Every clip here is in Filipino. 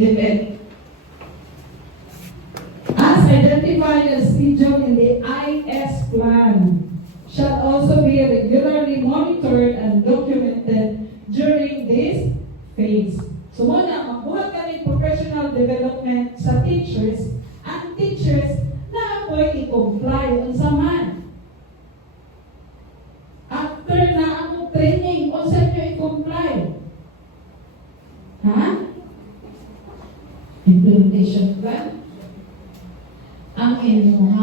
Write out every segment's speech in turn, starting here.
depend. As identified as scheduled in the IS plan, shall also be regularly monitored and documented during this phase. So muna, magbuhat kami professional development sa teachers, ang teachers na ako'y i-comply unsa man. After na ang training, unsa nyo i-comply? Ha? Implementation plan? Ang inyong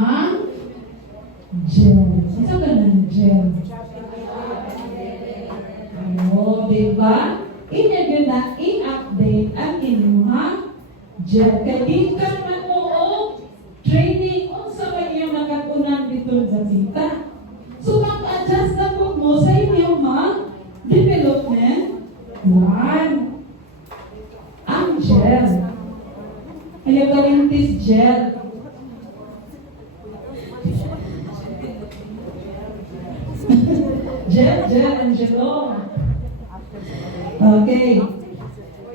gel. Unsa ka ng gel? Oo, diba? Inyo yun na i-update ang inyong gel. Kaya di ka man mo training unsa ba yung nakakunan dito sa sita. So, mag-adjust na po mo sa inyong development plan. Ang gel. Ayaw kalintis gel. Gel, Angelo. Okay.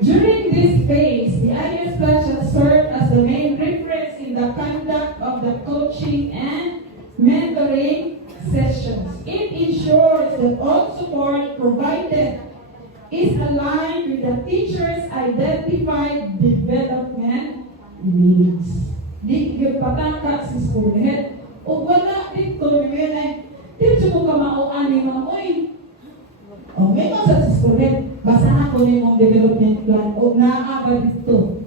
During this phase, the IS plan shall serve as the main reference in the conduct of the coaching and mentoring sessions. It ensures that all support provided is aligned with the teacher's identified development needs. Di yung patangka sa school head. O wala dito, dito mo ka mauani mo, o may mga sa school head, basta ako na yung development plan, o naaba dito.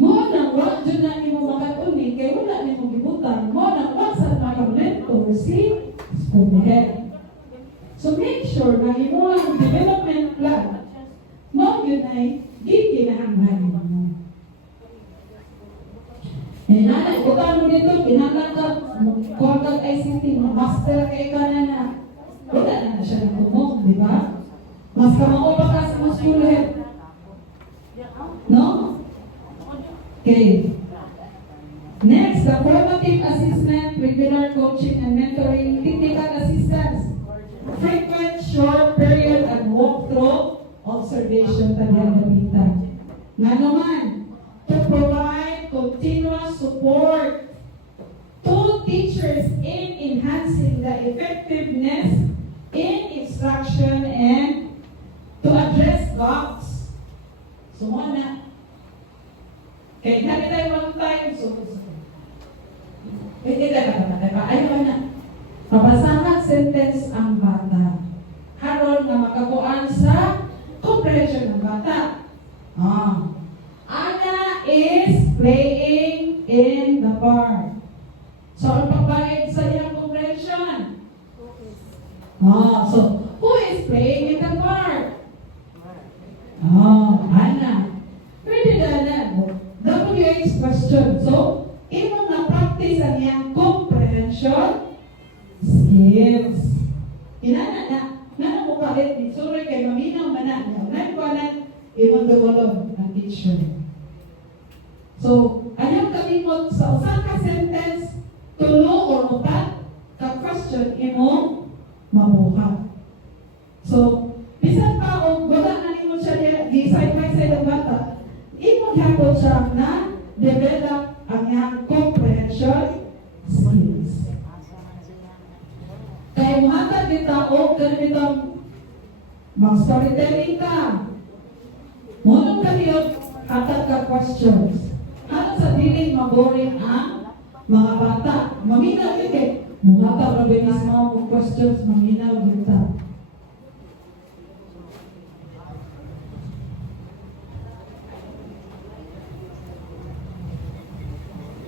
Mo nang wala dyan na ni mo makatuni, kaya wala ni mo gibutan, mo nang wala sa makamentor si school head. So make sure na imo ang development plan, mo yun ay gikinahanglan mo. Eh, nanay, bukan mo dito, kinanglan ka, kuha kang ICT, master kay ka na. Wala na siya natumog, di ba? Mas kamao pa ka sa mga school head. No? Okay. Next, the formative assessment, regular coaching and mentoring, technical assistance, frequent short period and walkthrough observation taga-gabita. Nga naman, to provide continuous support to teachers in enhancing the effectiveness in instruction and to address gaps. So, muna. Kaya hindi tayo mag-time. Hindi tayo mag-time. Ayaw na. Mabasahan sentence ang bata. Haron na makakuan sa comprehension ng bata. Ana is playing in the park. So, ang pagbayad sa iyang comprehension? So, who is playing in the park? Ana. Pwede na na. WH question. So, imo na practice ang iyang comprehension skills. Inana na. Nana mo kalit. Sorry kay maminaw man na. Nagpanan, imong develop ang teacher. So, ayaw kalimot sa usang ka sentence, tulo or upat, ka-question imong mabuhat. So, bisan pa o wala na nimo siya di side by side ang bata, imong hapon siya na develop ang iyang comprehension skills. Kaya muhatag kita o ganitong mag-storytelling ka. Munong kaniyot, hatag ka questions. At sa diling maboring ang mga bata. Maminaw yun eh. Muhatag rabinis mo questions, maminaw kita.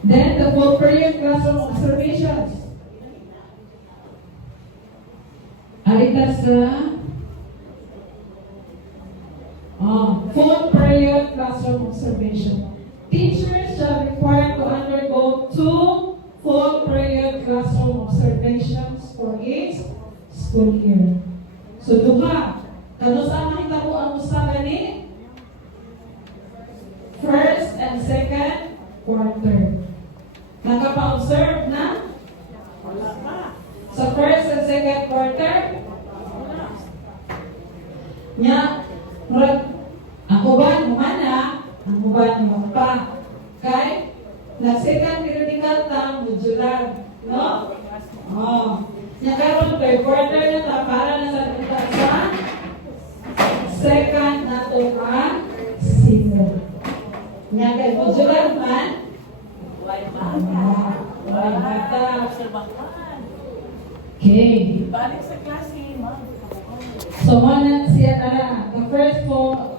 Then the full period classroom observations. Alita sa full period classroom observation. Teachers shall require to undergo 2 full period classroom observations for each school year. So duha, kano saan makita mo ang usapan ni? First and second quarter. Nakapa-observe na? Wala pa. Sa first and second quarter? Nya, ako uban mo mana, ang uban mo pa. Okay? Nag-second critical ta, modular. No? Oh. Nakaroon third quarter na ta para na sa second na to ka sino. Nya kay modular man. Why Wala bata. Obserbahan. Okay. Balik sa klase, ma'am. So, mana siya tara. The first four